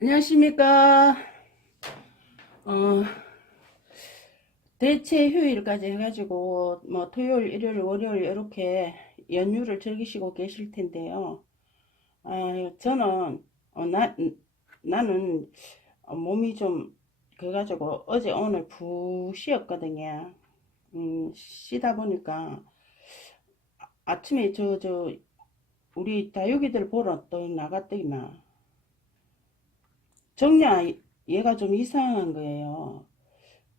안녕하십니까. 어, 대체 휴일까지 해가지고, 뭐, 토요일, 일요일, 월요일, 이렇게 연휴를 즐기시고 계실 텐데요. 아, 저는, 어, 나, 나는 어, 몸이 좀, 그래가지고 어제 오늘 푹 쉬었거든요. 음, 쉬다 보니까 아- 아침에 저, 저, 우리 다육이들 보러 또 나갔더니만, 정리야 얘가 좀 이상한 거예요.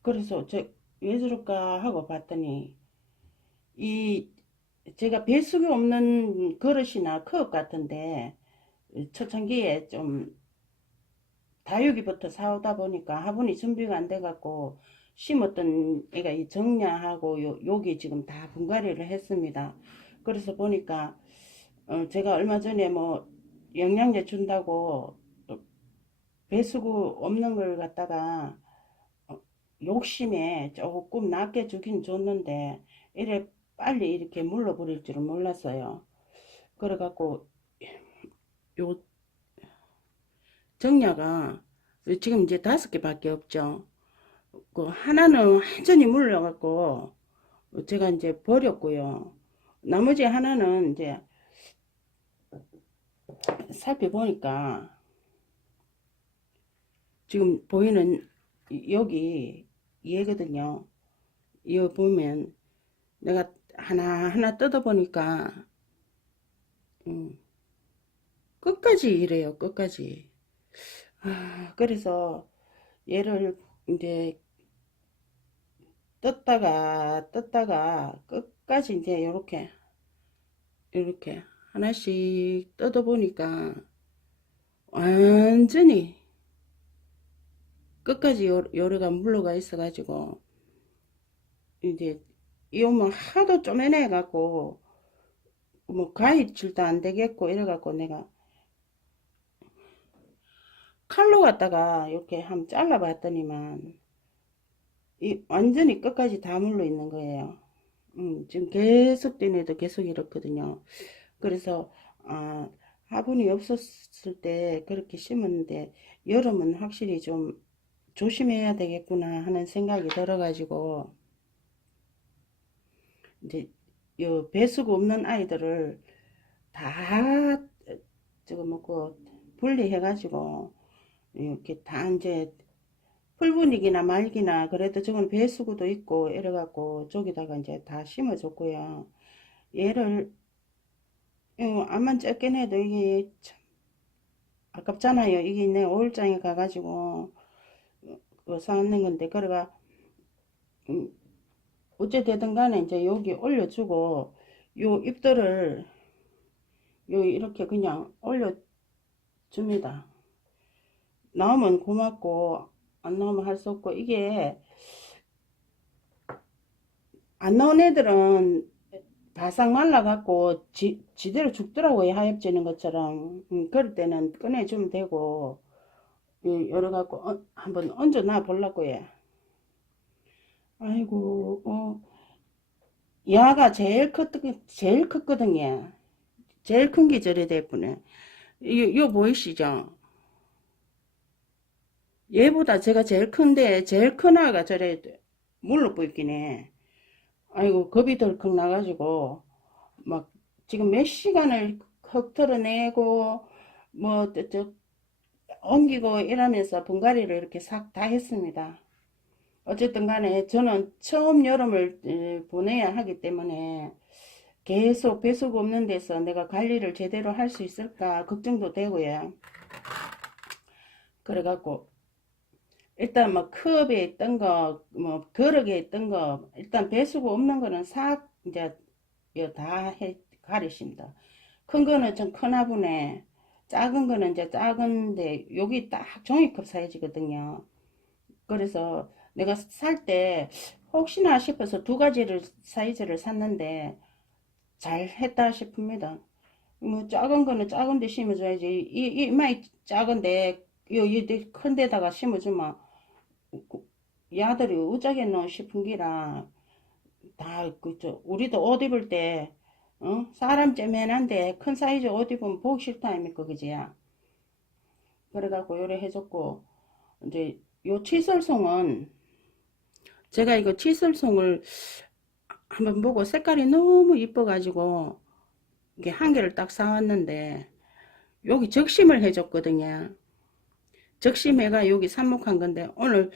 그래서 저왜 저럴까 하고 봤더니 이 제가 배수구 없는 그릇이나 컵 같은데 초창기에 좀 다육이부터 사오다 보니까 화분이 준비가 안 돼 갖고 심었던 애가 이 정리하고 요, 여기 지금 다 분갈이를 했습니다. 그래서 보니까 어, 제가 얼마 전에 뭐 영양제 준다고 배수구 없는 걸 갖다가 어, 욕심에 조금 낮게 주긴 줬는데 이래 빨리 이렇게 물러버릴 줄은 몰랐어요. 그래갖고 요 정야가 지금 이제 다섯 개밖에 없죠. 그 하나는 완전히 물려갖고 제가 이제 버렸고요. 나머지 하나는 이제 살펴보니까 지금 보이는 이- 여기 얘거든요. 이거 보면 내가 하나하나 뜯어보니까 음, 끝까지 이래요. 끝까지. 아, 그래서 얘를 이제 뜯다가 뜯다가 끝까지 이제 이렇게 이렇게 하나씩 뜯어보니까 완전히 끝까지 요, 요래가 물러가 있어가지고 이제 이 오면 하도 쪼매내 갖고 뭐 가위질도 안 되겠고 이래갖고 내가 칼로 갖다가 이렇게 한번 잘라봤더니만 이 완전히 끝까지 다 물러 있는 거예요. 음, 지금 계속 되네도 계속 이렇거든요. 그래서 아, 화분이 없었을 때 그렇게 심었는데 여름은 확실히 좀 조심해야 되겠구나 하는 생각이 들어가지고 이제 요 배수구 없는 아이들을 다 저거 뭐고 분리해 가지고 이렇게 다 이제 풀분위기나 말기나 그래도 저건 배수구도 있고 이래 갖고 저기다가 이제 다 심어 줬고요. 얘를 어, 암만 적게 내도 이게 참 아깝잖아요. 이게 내 오일장에 가가지고 그 사는 건데 그래가 음, 어째 되든 간에 이제 여기 올려주고 요 잎들을 요 이렇게 그냥 올려줍니다. 나오면 고맙고 안 나오면 할 수 없고 이게 안 나온 애들은 바싹 말라갖고 지, 지대로 죽더라고요 하엽지는 것처럼 음, 그럴 때는 꺼내주면 되고 이, 열어갖고 어, 한번 얹어 놔 보려고요 아이고 어, 야가 제일 컸 제일 컸거든요 제일 큰 게 저래 됐구나 이, 요 보이시죠? 얘보다 제가 제일 큰데 제일 큰 아가 저래 물러 보이긴 해 아이고 겁이 덜컥 나가지고 막 지금 몇 시간을 헉 털어내고 뭐저 옮기고 이러면서 분갈이를 이렇게 싹 다 했습니다. 어쨌든 간에 저는 처음 여름을 에, 보내야 하기 때문에 계속 배수구 없는 데서 내가 관리를 제대로 할 수 있을까 걱정도 되고요. 그래갖고 일단 뭐 컵에 있던 거, 뭐 그릇에 있던 거, 일단 배수구 없는 거는 싹 이제 요다해 가리십니다. 큰 거는 좀 큰 화분에, 작은 거는 이제 작은데 여기 딱 종이컵 사이즈거든요. 그래서 내가 살 때 혹시나 싶어서 두 가지를 사이즈를 샀는데 잘 했다 싶습니다. 뭐 작은 거는 작은 데 심어줘야지. 이, 이 많이 작은데 요, 이 큰 데다가 심어주면 야들이 어쩌겠노 싶은 기라 다 그저 우리도 옷 입을 때 어? 사람 째면한데 큰 사이즈 옷 입으면 보기 싫다 아닙니까 그지야 그래갖고 요래 해줬고 이제 요 칫솔송은 제가 이거 칫솔송을 한번 보고 색깔이 너무 이뻐 가지고 이게 한 개를 딱 사왔는데 여기 적심을 해줬거든요. 적심해가 여기 삽목한 건데 오늘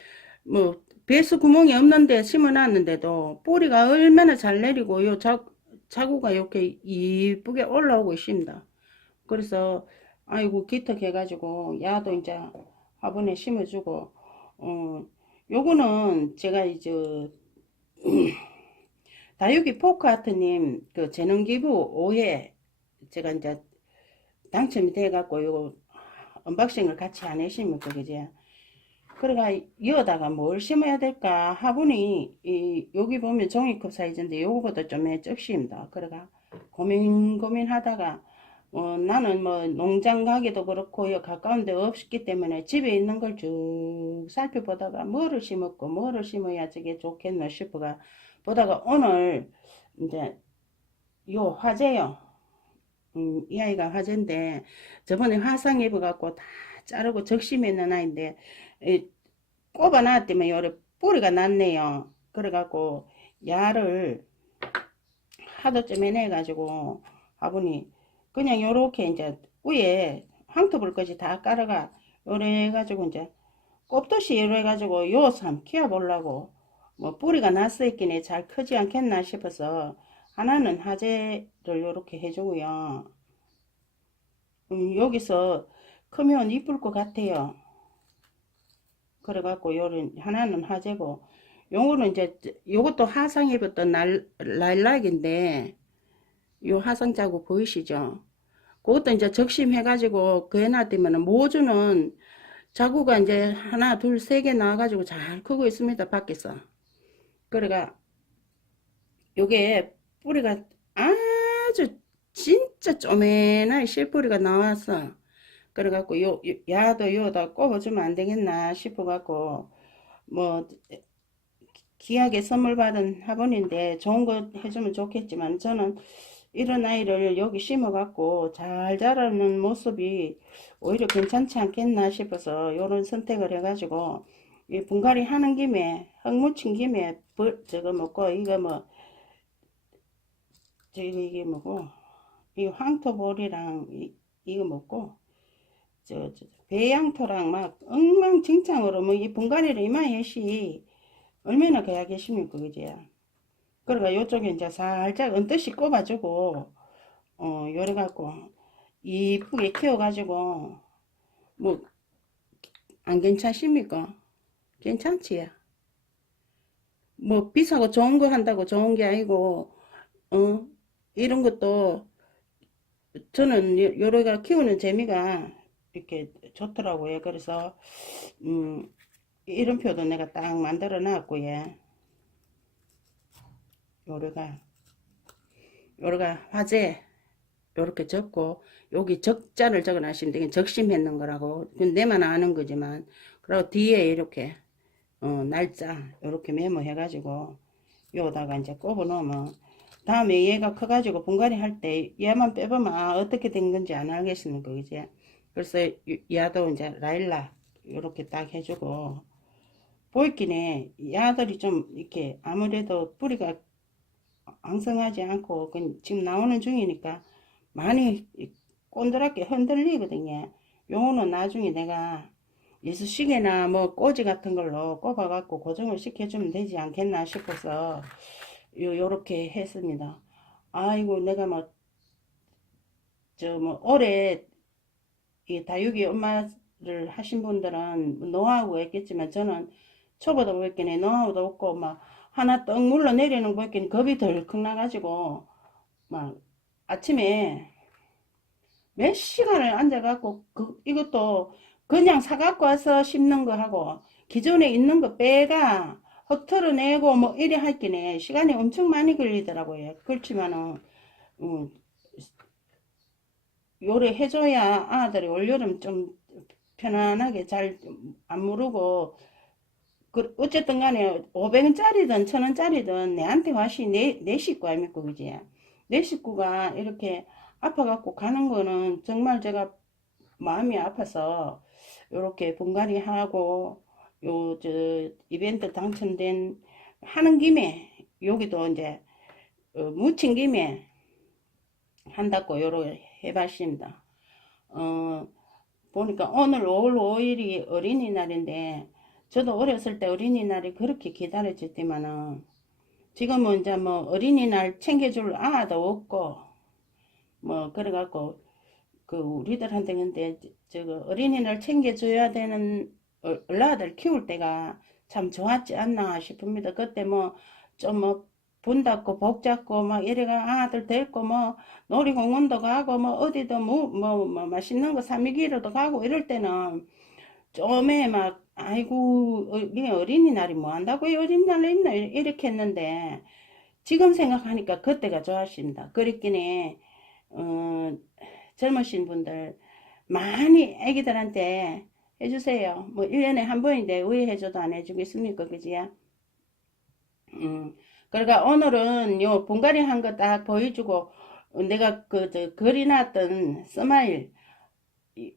뭐 배수 구멍이 없는데 심어놨는데도 뿌리가 얼마나 잘 내리고 요 자, 자구가 이렇게 이쁘게 올라오고 있습니다. 그래서 아이고 기특해가지고 야도 이제 화분에 심어주고 어 요거는 제가 이제 다육이 포크아트님 그 재능기부 5회 제가 이제 당첨이 돼갖고 요거 언박싱을 같이 안 해십니까 그제 그래가 이어다가 뭘 심어야 될까 화분이 이 여기 보면 종이컵 사이즈인데 요거보다 좀 적십니다 그래가 고민 고민하다가 어, 나는 뭐 농장 가기도 그렇고 요 가까운 데 없기 때문에 집에 있는 걸 쭉 살펴보다가 뭐를 심었고 뭐를 심어야 저게 좋겠나 싶어가 보다가 오늘 이제 요 화재요. 음, 이 아이가 화재인데 저번에 화상 입어갖고 다 자르고 적심했는 아이인데 이, 꼽아 놨더니 요래 뿌리가 났네요. 그래갖고 야를 하도 좀 해내가지고 화분이 그냥 요렇게 이제 위에 황토불까지 다 깔아가 요래 해가지고 이제 꼽듯이 요래 해가지고 요삼 키워보려고 뭐 뿌리가 났어 있기에 잘 크지 않겠나 싶어서 하나는 화재를 요렇게 해주고요. 음, 여기서 크면 이쁠 것 같아요. 그래갖고 요런 하나는 화재고 요거는 이제 요것도 화상 입었던 날, 라일락인데 요 화상 자국 보이시죠? 그것도 이제 적심해가지고 그 해놔두면 모주는 자구가 이제 하나 둘 세 개 나와가지고 잘 크고 있습니다 밖에서 그래가 요게 뿌리가 아주 진짜 쪼매난 실뿌리가 나와서 그래갖고 요, 요 야도 요다 꼽아주면 안 되겠나 싶어갖고 뭐 귀하게 선물 받은 화분인데 좋은 거 해주면 좋겠지만 저는 이런 아이를 여기 심어갖고 잘 자라는 모습이 오히려 괜찮지 않겠나 싶어서 요런 선택을 해가지고 이 분갈이 하는 김에 흙 묻힌 김에 벌, 저거 먹고 이거 뭐 저기 이게 뭐고 이 황토볼이랑 이, 이거 먹고 저, 저 배양토랑 막 엉망진창으로 뭐 이 분갈이를 이마에 시 얼마나 가야 계십니까 그지 그러니까 요쪽에 이제 살짝 은뜻이 꼽아주고 어 요래 갖고 이쁘게 키워가지고 뭐 안 괜찮습니까? 괜찮지요. 뭐 비싸고 좋은 거 한다고 좋은 게 아니고 어 이런 것도 저는 요- 요래가 키우는 재미가 이렇게 좋더라고요. 그래서 음 이름표도 내가 딱 만들어 놨고요. 요래가 요래가 화재 요렇게 적고 여기 적자를 적어 놨으면 되게 적심했는 거라고 내만 아는 거지만 그리고 뒤에 이렇게 어, 날짜 요렇게 메모해 가지고 요다가 이제 꼽아 놓으면 다음에 얘가 커가지고 분갈이 할 때 얘만 빼보면 아, 어떻게 된 건지 안 알겠습니까 이제 그래서 이- 얘도 이제 라일락 요렇게 딱 해주고 보이기네 야들이 좀 이렇게 아무래도 뿌리가 왕성하지 않고 그 지금 나오는 중이니까 많이 꼰드랗게 흔들리거든요. 요거는 나중에 내가 이쑤시개나 뭐 꼬지 같은 걸로 꼽아 갖고 고정을 시켜주면 되지 않겠나 싶어서 요 요렇게 했습니다. 아이고 내가 뭐 저뭐 올해 이 다육이 엄마를 하신 분들은 노하우가 있겠지만 저는 초보다 보니까 노하우도 없고 막 하나 떡 물러 내리는 거 보니까 겁이 덜컥 나가지고 막 아침에 몇 시간을 앉아갖고 그 이것도 그냥 사갖고 와서 심는 거 하고 기존에 있는 거 빼가 헛 털어내고 뭐 이래 할게네 시간이 엄청 많이 걸리더라고요. 그렇지만은 음, 요래 해줘야 아들이 올여름 좀 편안하게 잘 안 무르고 그 어쨌든 간에 500원짜리든 1000원짜리든 내한테 와시 내, 내 식구 아닙니까 그지? 내 식구가 이렇게 아파갖고 가는 거는 정말 제가 마음이 아파서 요렇게 분갈이 하고 요 저 이벤트 당첨된 하는 김에 여기도 이제 어, 묻힌 김에 한다고 요렇게 해봤습니다. 어, 보니까 오늘 5월 5일이 어린이날인데 저도 어렸을 때 어린이날이 그렇게 기다려졌지만은 지금은 이제 뭐 어린이날 챙겨줄 아도 없고 뭐 그래갖고 그 우리들한테 근데 저거 어린이날 챙겨줘야 되는 어- 얼라들 키울 때가 참 좋았지 않나 싶습니다. 그때 뭐 좀뭐 분 닫고 복 잡고 막 이래가 아들 데리고 뭐 놀이공원도 가고 뭐 어디도 뭐, 뭐, 뭐 맛있는 거 사미기로도 가고 이럴 때는 좀에 막 아이고 어, 어린이날이 뭐 한다고요 어린이날 있나 이렇게 했는데 지금 생각하니까 그때가 좋았습니다. 그랬기에 어, 젊으신 분들 많이 애기들한테 해주세요. 뭐 1년에 한 번인데 왜 해줘도 안 해주겠습니까? 그지야? 음, 그러니까 오늘은 요 분갈이 한 거 딱 보여주고 어, 내가 그 저 그려놨던 스마일 이-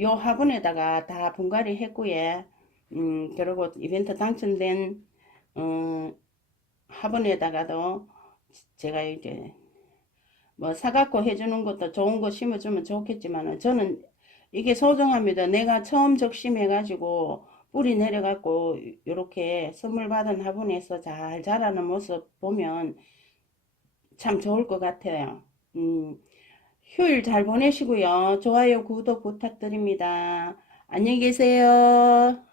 요 화분에다가 다 분갈이 했고요. 음, 그리고 이벤트 당첨된 어, 화분에다가도 제가 이제 뭐 사갖고 해주는 것도 좋은 거 심어주면 좋겠지만 저는 이게 소중합니다. 내가 처음 적심해가지고 뿌리 내려갖고 이렇게 선물 받은 화분에서 잘 자라는 모습 보면 참 좋을 것 같아요. 음, 휴일 잘 보내시고요. 좋아요, 구독 부탁드립니다. 안녕히 계세요.